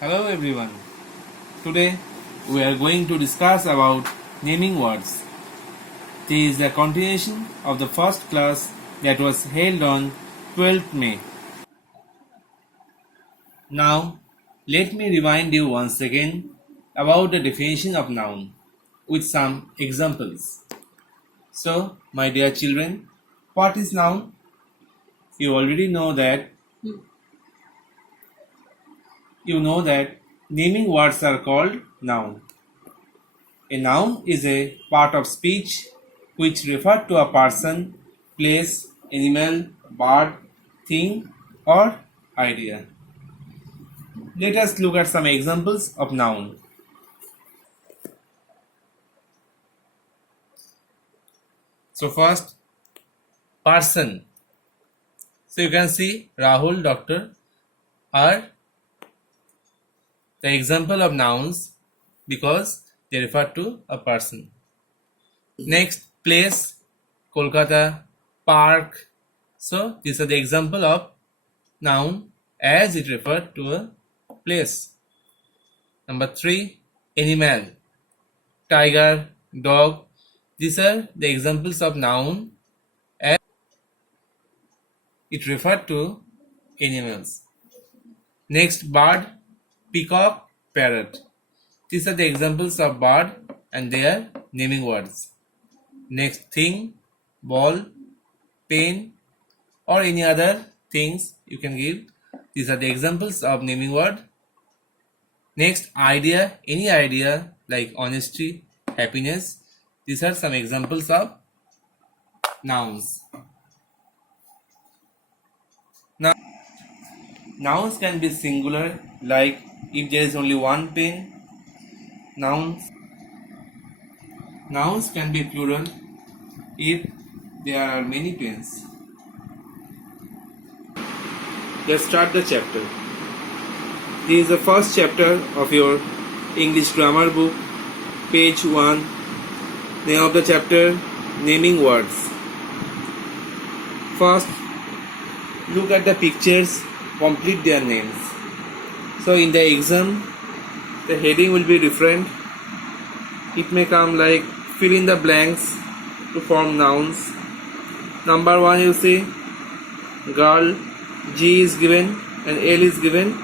Hello everyone. Today we are going to discuss about naming words. This is the continuation of the first class that was held on 12th May. Now let me remind you once again about the definition of noun with some examples. So, my dear children, what is noun? You already know that naming words are called noun. A noun is a part of speech which refers to a person, place, animal, bird, thing, or idea. Let us look at some examples of noun. So first, person. So you can see Rahul, doctor are the example of nouns because they refer to a person. Next, place, Kolkata, park. So these are the example of noun as it referred to a place. Number 3, animal, tiger, dog. These are the examples of noun as it referred to animals. Next, bird, peacock, parrot. These are the examples of bird and their naming words. Next, thing, ball, pen, or any other things you can give. These are the examples of naming word. Next, idea, any idea like honesty, happiness. These are some examples of nouns. Now, nouns can be singular like if there is only one pen. Nouns can be plural if there are many pens. Let's start the chapter. This is the first chapter of your English grammar book, page 1. Name of the chapter, naming words. First, look at the pictures, complete their names. So in the exam, the heading will be different. It may come like fill in the blanks to form nouns. Number 1, you see, girl, G is given and L is given.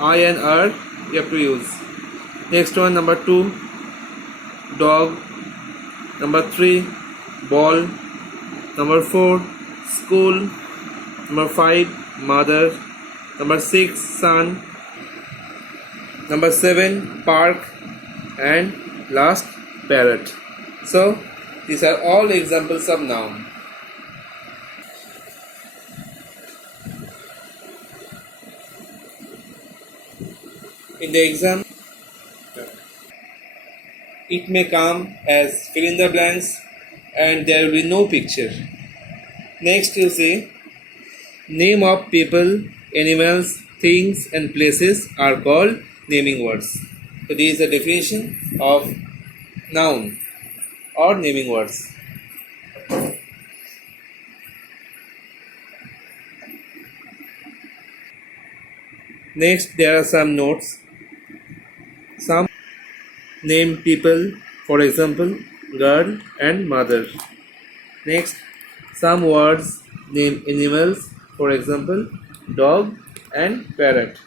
I and R you have to use. Next one, number 2, dog. Number 3, ball. Number 4, school. Number 5, mother. Number 6, son. Number 7, park. And last, parrot. So these are all examples of noun. In the exam, it may come as fill in the blanks and there will be no picture. Next, you see, name of people, animals, things and places are called naming words. So this is the definition of noun or naming words. Next, there are some notes. Some name people, for example, girl and mother. Next, some words name animals, for example, dog and parrot.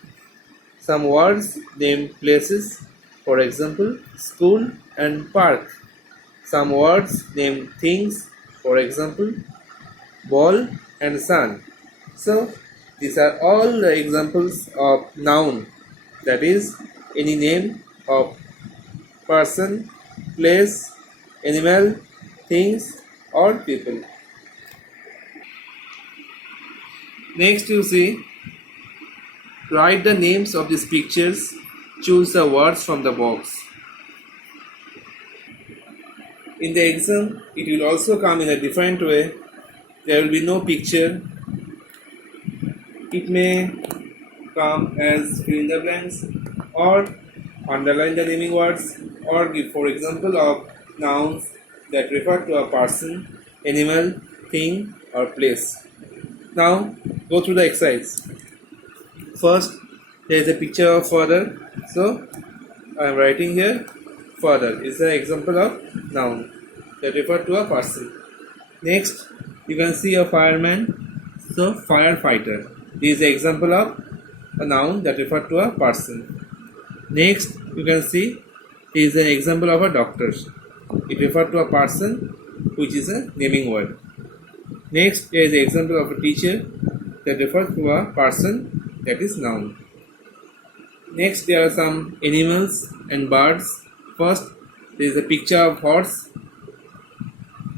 Some words name places, for example, school and park. Some words name things, for example, ball and sun. So these are all the examples of noun, that is any name of person, place, animal, things or people. Next, you see, write the names of these pictures, choose the words from the box. In the exam, it will also come in a different way. There will be no picture. It may come as fill in the blanks or underline the naming words or give for example of nouns that refer to a person, animal, thing or place. Now go through the exercise. First, There is a picture of father, so I am writing here father is an example of noun that refer to a person. Next, you can see a fireman, so firefighter is an example of a noun that refer to a person. Next, you can see is an example of a doctor. It refers to a person, which is a naming word. Next, there is an example of a teacher that refers to a person, that is noun. Next, there are some animals and birds. First, there is a picture of horse.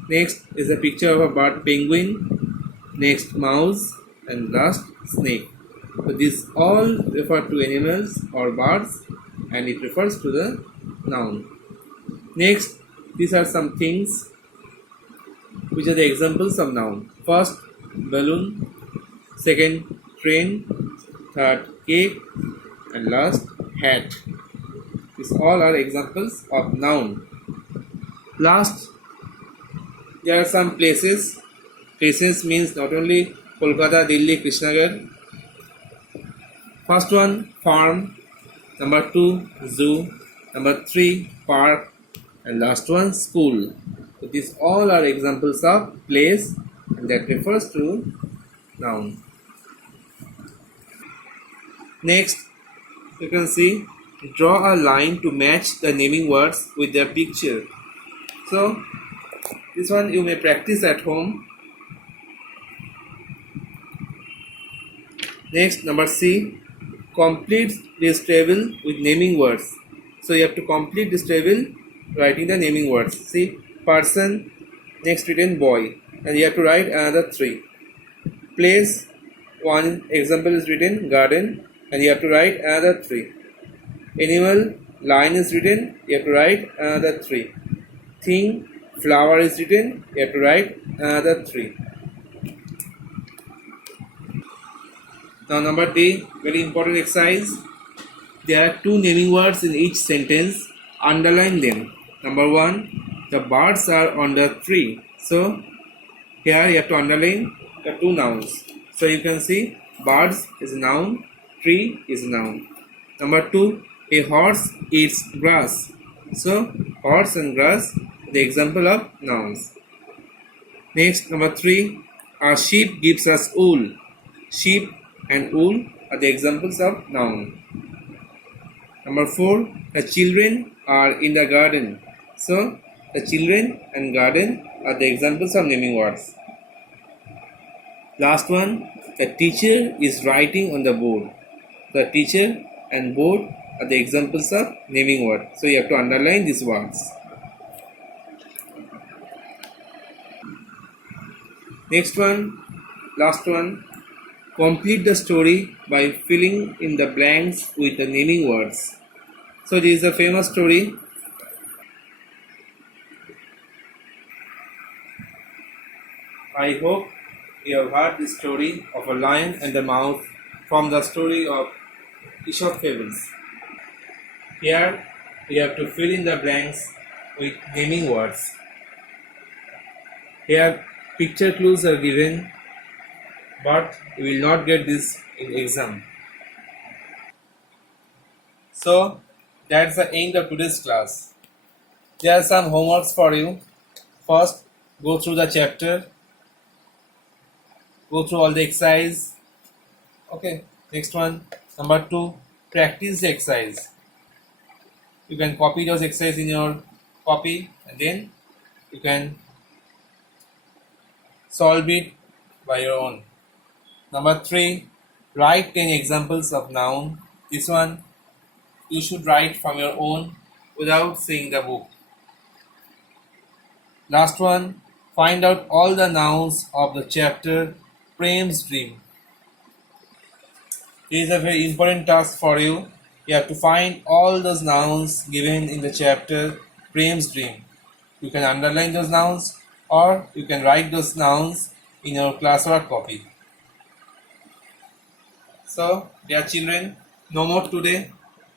Next is a picture of a bird penguin. Next, mouse, and last, snake. So these all refer to animals or birds, and it refers to the noun. Next, these are some things which are the examples of noun. First, balloon. Second, train. Third, cake. And last, hat. These all are examples of noun. Last, there are some places. Places means not only Kolkata, Delhi, Krishnagar. First one, farm. Number 2, zoo. Number 3, park. And last one, school. So these all are examples of place, and that refers to noun. Next, you can see draw a line to match the naming words with their picture. So this one you may practice at home. Next, number C, complete this table with naming words. So you have to complete this table writing the naming words. See, person, next written boy, and you have to write another 3. Place, one example is written garden, and you have to write another 3. Animal, lion is written, you have to write another 3. Thing, flower is written, you have to write another 3. Now number D, very important exercise. There are 2 naming words in each sentence. Underline them. Number 1, the birds are on the tree. So here you have to underline the 2 nouns. So you can see birds is a noun, tree is a noun. Number 2, a horse eats grass. So horse and grass, the example of nouns. Next, number 3, a sheep gives us wool. Sheep and wool are the examples of noun. Number 4, the children are in the garden. So the children and garden are the examples of naming words. Last one, the teacher is writing on the board. The teacher and board are the examples of naming words. So you have to underline these words. Next one, last one, complete the story by filling in the blanks with the naming words. So this is a famous story. I hope you have heard the story of a lion and a mouse from the story of Aesop Fables. Here we have to fill in the blanks with naming words. Here picture clues are given, but you will not get this in exam. So that's the end of today's class. There are some homeworks for you. First, go through the chapter. Go through all the exercise. Okay, next one. Number 2, practice the exercise. You can copy those exercises in your copy, and then you can solve it by your own. Number 3, write 10 examples of noun. This one you should write from your own without seeing the book. Last one, find out all the nouns of the chapter Prem's Dream. It is a very important task for you. You have to find all those nouns given in the chapter Prem's Dream. You can underline those nouns, or you can write those nouns in your classwork copy. So, dear children, no more today.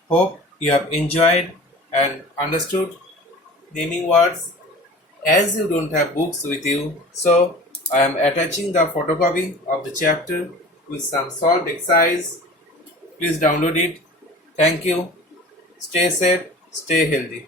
Hope you have enjoyed and understood naming words. As you don't have books with you, so I am attaching the photocopy of the chapter with some solved exercise. Please download it. Thank you. Stay safe, stay healthy.